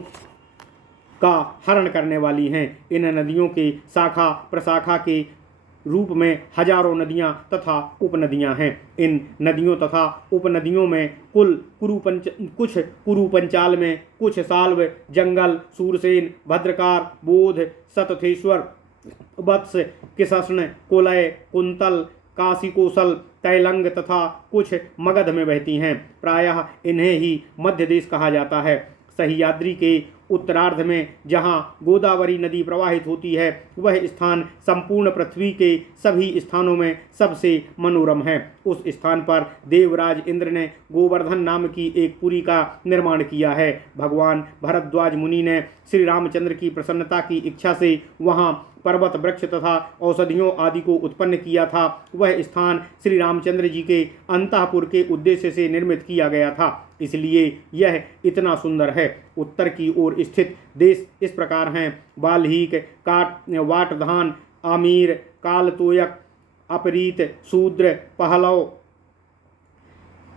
का हरण करने वाली हैं। इन नदियों के शाखा प्रशाखा के रूप में हजारों नदियाँ तथा उपनदियाँ हैं। इन नदियों तथा उपनदियों में कुछ कुरुपंचाल में, कुछ साल्व, जंगल, सूरसेन, भद्रकार, बोध, सतथेश्वर, वत्स, किसष्ण, कोलय, कुंतल, काशीकोसल, तैलंग तथा कुछ मगध में बहती हैं। प्रायः इन्हें ही मध्य देश कहा जाता है। सह्याद्री के उत्तरार्ध में जहाँ गोदावरी नदी प्रवाहित होती है वह स्थान संपूर्ण पृथ्वी के सभी स्थानों में सबसे मनोरम है। उस स्थान पर देवराज इंद्र ने गोवर्धन नाम की एक पुरी का निर्माण किया है। भगवान भरद्वाज मुनि ने श्री रामचंद्र की प्रसन्नता की इच्छा से वहाँ पर्वत, वृक्ष तथा औषधियों आदि को उत्पन्न किया था। वह स्थान श्री रामचंद्र जी के अंतःपुर के उद्देश्य से निर्मित किया गया था, इसलिए यह इतना सुंदर है। उत्तर की ओर स्थित देश इस प्रकार हैं: बाल्हीक, वाटधान, आमीर, कालतोयक, अपरीत, शूद्र, पहलव,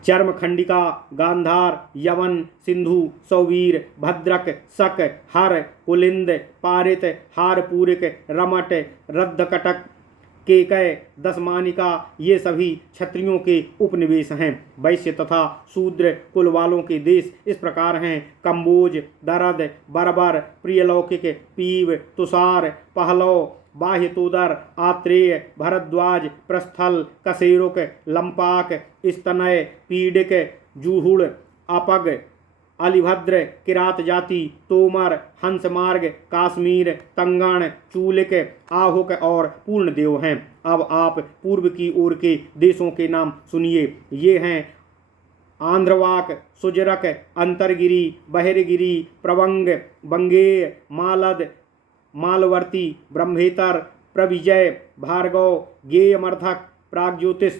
चर्मखंडिका, गांधार, यवन, सिंधु, सौवीर, भद्रक, शक, हर, कुलिंद, पारित, हारपूरिक, रमट, रद्धकटक, केकय, दशमानिका ये सभी क्षत्रियों के उपनिवेश हैं। वैश्य तथा शूद्र कुल वालों के देश इस प्रकार हैं: कंबोज, दरद, बर्बर, प्रियलौकिक, पीव, तुषार, पहलव, बाह्यतोदर, आत्रेय, भरद्वाज, प्रस्थल, कशेरुक, लंपाक, स्तनय, पीडिक, जूहुड़, अपग, अलिभद्र, किरात जाति, तोमर, हंसमार्ग, काश्मीर, तंगण, चूलिक, आहुक और पूर्णदेव हैं। अब आप पूर्व की ओर के देशों के नाम सुनिए। ये हैं आंध्रवाक, सुजरक, अंतरगिरी, बहिरगिरी, प्रवंग, बंगेय, मालद, मालवर्ती, ब्रह्मेतर, प्रविजय, भार्गव, गेयमर्धक, प्रागज्योतिष,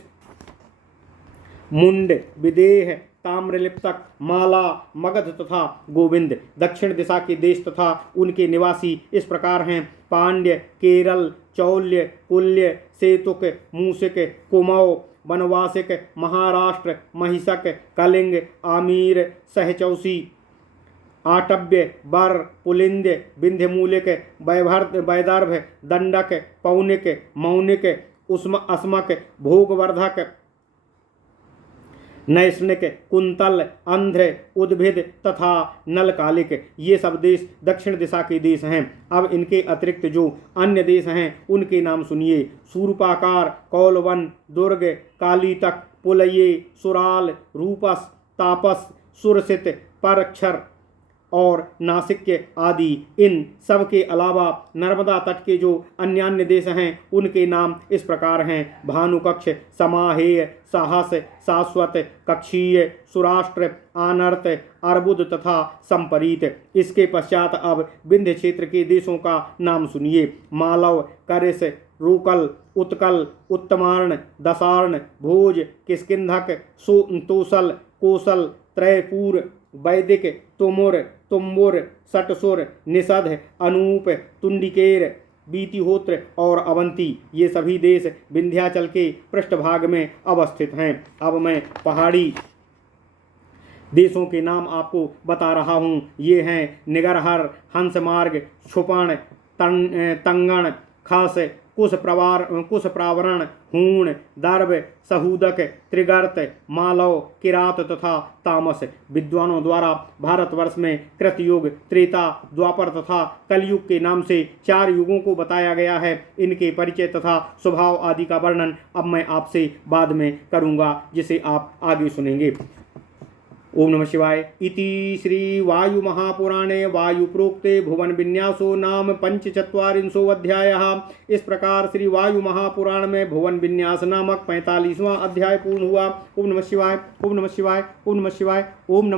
मुंड, विदेह, ताम्रलिप्तक, माला, मगध तथा गोविंद। दक्षिण दिशा के देश तथा उनके निवासी इस प्रकार हैं: पांड्य, केरल, चौल्य, कुल्य, सेतुक, मूसिक, कुमौ, बनवासिक, महाराष्ट्र, महिषक, कलिंग, आमीर, सहचौसी, आटव्य, बर, पुलिंद, विंध्यमूलिक, वैदर्भ, दंडक, पौनिक, मौनिक, अस्मक, भोगवर्धक, नैष्णिक, कुंतल, अंध्र, उद्भिद तथा नलकालिक। ये सब देश दक्षिण दिशा के देश हैं। अब इनके अतिरिक्त जो अन्य देश हैं उनके नाम सुनिए: सूर्पाकार, कौलवन, दुर्ग, कालीतक, पुलये, सुराल, रूपस, तापस, सुरसित, परक्षर और नासिक्य आदि। इन सब के अलावा नर्मदा तट के जो अन्य देश हैं उनके नाम इस प्रकार हैं: भानुकक्ष, समाहेय, साहस, शाश्वत, कक्षीय, सुराष्ट्र, आनर्त, अर्बुद तथा संपरीत। इसके पश्चात अब विंध्य क्षेत्र के देशों का नाम सुनिए: मालव, करिस, रूकल, उत्कल, उत्तमार्ण, दसार्ण, भोज, किष्किंधक, तोसल, कोसल, त्रयपूर, वैदिक, तुमुर, तुम्बुर, सटसुर, निषद, अनूप, तुंडिकेर, बीतिहोत्र और अवंती। ये सभी देश विंध्याचल के पृष्ठभाग में अवस्थित हैं। अब मैं पहाड़ी देशों के नाम आपको बता रहा हूँ। ये हैं निगरहर, हंसमार्ग, क्षुपण, तंगण, खस, कुशप्रावरण, हूण, दर्भ, सहूदक, त्रिगर्त, मालव, किरात तथा तामस। विद्वानों द्वारा भारतवर्ष में कृतयुग, त्रेता, द्वापर तथा कलयुग के नाम से 4 युगों को बताया गया है। इनके परिचय तथा स्वभाव आदि का वर्णन अब मैं आपसे बाद में करूँगा, जिसे आप आगे सुनेंगे। ओम नमः शिवाय। इति श्री वायु महापुराणे वायु प्रोक्ते भुवन विन्यासो नाम 45 अध्यायः। इस प्रकार श्री वायु महापुराण में भुवन विन्यास नामक 45वां अध्याय पूर्ण हुआ। ओम नमः शिवाय, ओम नमः शिवाय, ओम नमः शिवाय, ओम नमः